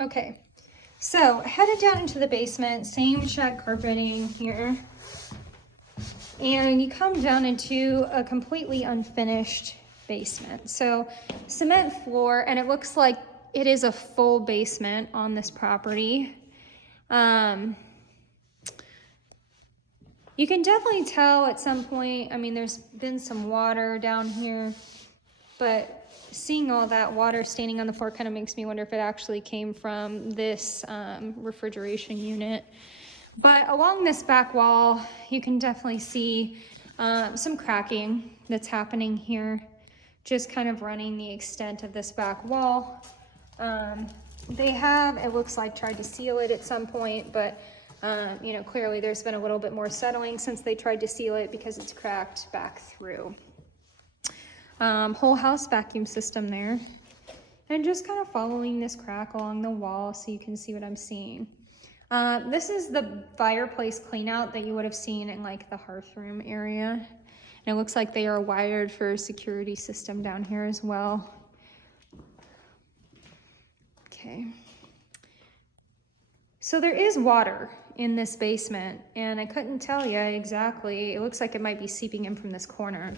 Okay, so headed down into the basement, same shag carpeting here. And you come down into a completely unfinished basement. So cement floor, and it looks like it is a full basement on this property. You can definitely tell at some point, I mean, there's been some water down here, but seeing all that water standing on the floor kind of makes me wonder if it actually came from this refrigeration unit. But along this back wall, you can definitely see some cracking that's happening here, just kind of running the extent of this back wall. They have, it looks like, tried to seal it at some point, but you know, clearly there's been a little bit more settling since they tried to seal it because it's cracked back through. Whole house vacuum system there. And just kind of following this crack along the wall so you can see what I'm seeing. This is the fireplace clean out that you would have seen in like the hearth room area. And it looks like they are wired for a security system down here as well. Okay. So there is water in this basement, and I couldn't tell you exactly. It looks like it might be seeping in from this corner.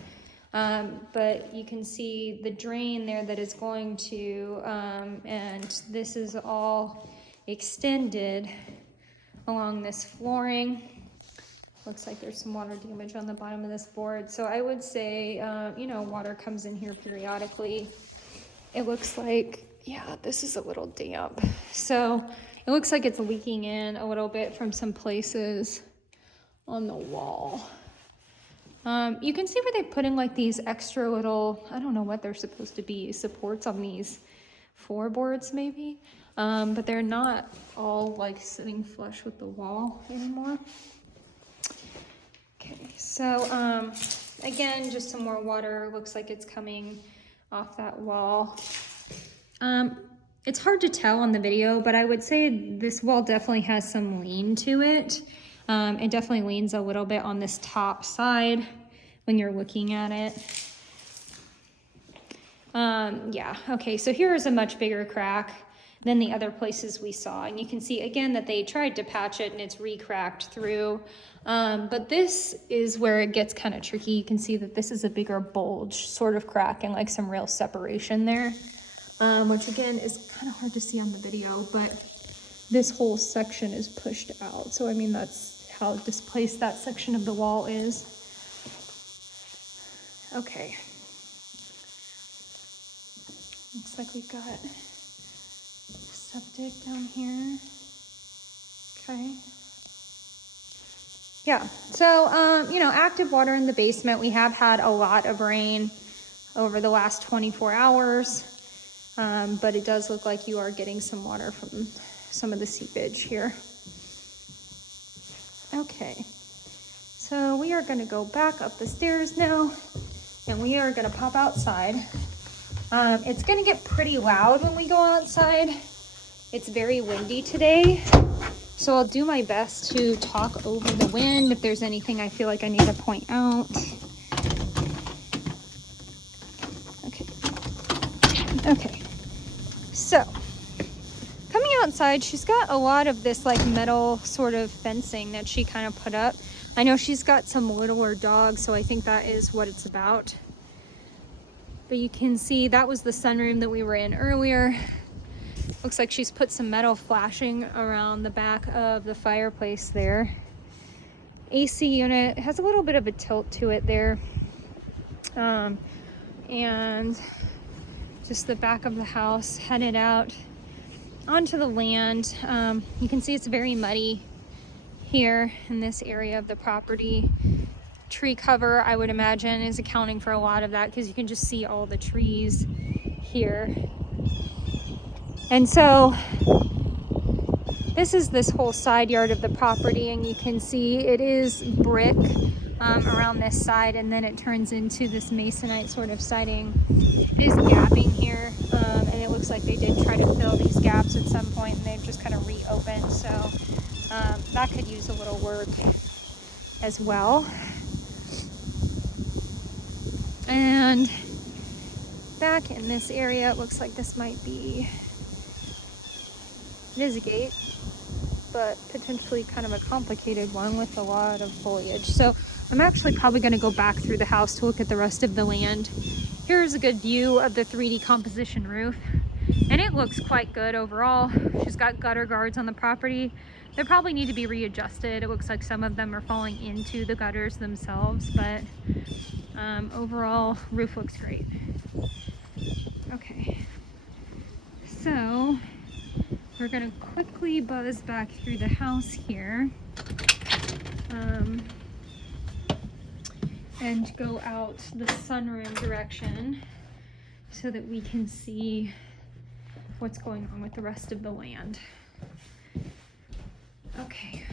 But you can see the drain there that is going to, and this is all extended along this flooring. Looks like there's some water damage on the bottom of this board. So I would say, you know, water comes in here periodically. It looks like, yeah, this is a little damp. So it looks like it's leaking in a little bit from some places on the wall. You can see where they put in like these extra little, I don't know what they're supposed to be, supports on these floorboards maybe. But they're not all like sitting flush with the wall anymore. Okay, so again, just some more water. Looks like it's coming off that wall. It's hard to tell on the video, but I would say this wall definitely has some lean to it. It definitely leans a little bit on this top side when you're looking at it. Yeah, okay, so here is a much bigger crack than the other places we saw. And you can see again that they tried to patch it and it's re-cracked through. But this is where it gets kind of tricky. You can see that this is a bigger bulge sort of crack and like some real separation there. Which again is kind of hard to see on the video, but this whole section is pushed out. So I mean, that's how displaced that section of the wall is. Okay. Looks like we've got septic down here. Okay. Yeah, so, you know, active water in the basement. We have had a lot of rain over the last 24 hours. But it does look like you are getting some water from some of the seepage here. Okay, so we are gonna go back up the stairs now, and we are gonna pop outside. It's gonna get pretty loud when we go outside. It's very windy today, so I'll do my best to talk over the wind if there's anything I feel like I need to point out. Okay. So, coming outside, she's got a lot of this like metal sort of fencing that she kind of put up. I know she's got some littler dogs, so I think that is what it's about. But you can see that was the sunroom that we were in earlier. Looks like she's put some metal flashing around the back of the fireplace there. AC unit has a little bit of a tilt to it there. And just the back of the house headed out onto the land. You can see it's very muddy here in this area of the property. Tree cover, I would imagine, is accounting for a lot of that because you can just see all the trees here. And so this is this whole side yard of the property, and you can see it is brick around this side, and then it turns into this masonite sort of siding. It is gapping here, and it looks like they did try to fill these gaps at some point, and they've just kind of reopened, so that could use a little work as well. And back in this area, it looks like this might be It is a gate, but potentially kind of a complicated one with a lot of foliage. So I'm actually probably going to go back through the house to look at the rest of the land. Here's a good view of the 3D composition roof, and it looks quite good overall. She's got gutter guards on the property. They probably need to be readjusted. It looks like some of them are falling into the gutters themselves, but overall roof looks great. Okay, so we're gonna quickly buzz back through the house here and go out the sunroom direction so that we can see what's going on with the rest of the land. Okay.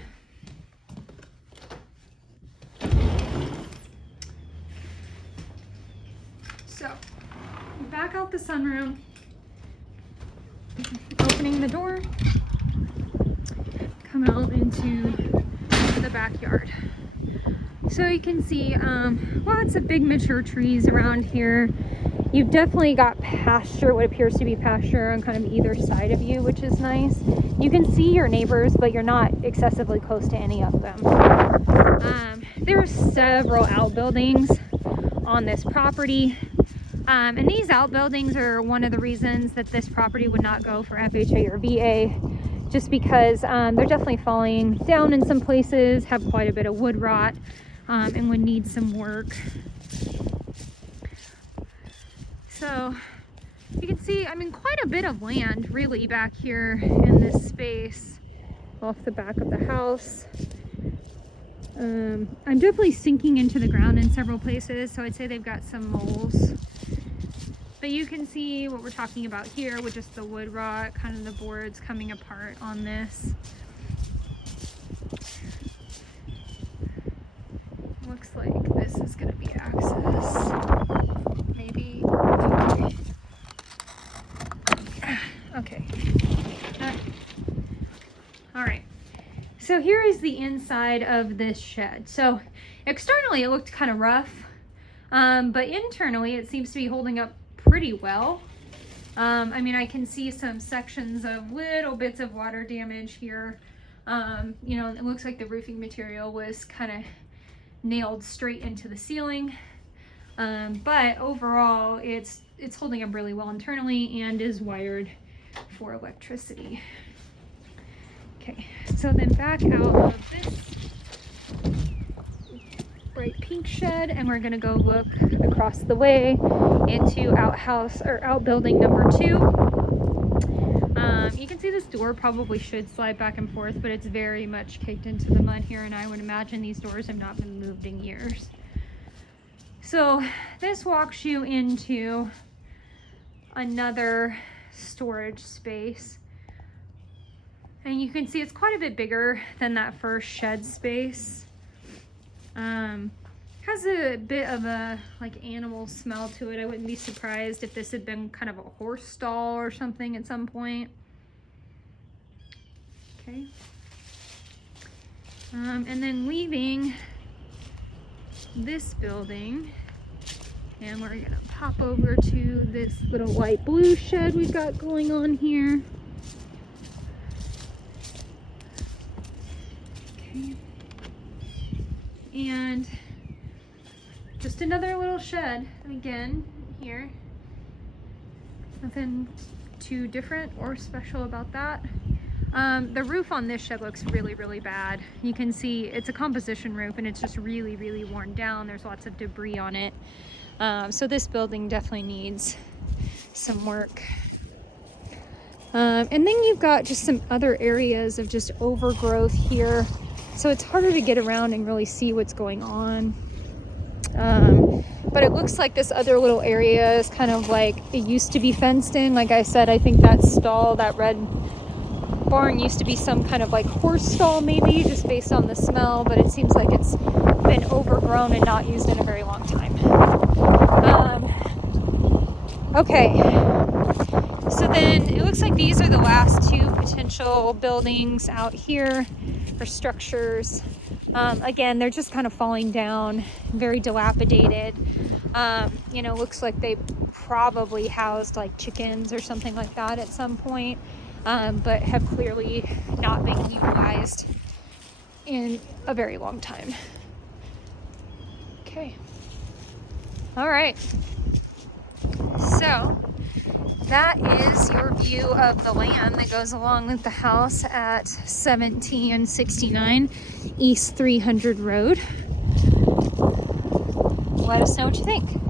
So, back out the sunroom, opening the door, come out into the backyard. So you can see lots of big mature trees around here. You've definitely got pasture, what appears to be pasture on kind of either side of you, which is nice. You can see your neighbors, but you're not excessively close to any of them. There are several outbuildings on this property. And these outbuildings are one of the reasons that this property would not go for FHA or VA, just because they're definitely falling down in some places, have quite a bit of wood rot, and would need some work. So you can see, I mean, quite a bit of land really back here in this space off the back of the house. I'm definitely sinking into the ground in several places, so I'd say they've got some moles. But you can see what we're talking about here with just the wood rot, kind of the boards coming apart on this. Looks like this is going to be access. Maybe. Okay. All right. So here is the inside of this shed. So externally it looked kind of rough, but internally it seems to be holding up pretty well. I mean, I can see some sections of little bits of water damage here. You know, it looks like the roofing material was kind of nailed straight into the ceiling. But overall, it's holding up really well internally and is wired for electricity. Okay, so then back out of this bright pink shed, and we're gonna go look across the way into outbuilding number 2. You can see this door probably should slide back and forth, but it's very much caked into the mud here, and I would imagine these doors have not been moved in years. So this walks you into another storage space, and you can see it's quite a bit bigger than that first shed space. Has a bit of a like animal smell to it. I wouldn't be surprised if this had been kind of a horse stall or something at some point. Okay. And then leaving this building, and we're gonna pop over to this little white blue shed we've got going on here. Okay. And just another little shed again here. Nothing too different or special about that. The roof on this shed looks really, really bad. You can see it's a composition roof and it's just really, really worn down. There's lots of debris on it. So this building definitely needs some work. And then you've got just some other areas of just overgrowth here. So it's harder to get around and really see what's going on. But it looks like this other little area is kind of like it used to be fenced in. Like I said, I think that stall, that red barn used to be some kind of like horse stall maybe, just based on the smell, but it seems like it's been overgrown and not used in a very long time. Okay, so then it looks like these are the last 2 potential buildings out here, or structures. Again, they're just kind of falling down, very dilapidated. You know, looks like they probably housed like chickens or something like that at some point. but have clearly not been utilized in a very long time. Okay. All right. So that is your view of the land that goes along with the house at 1769 East 300 Road. Let us know what you think.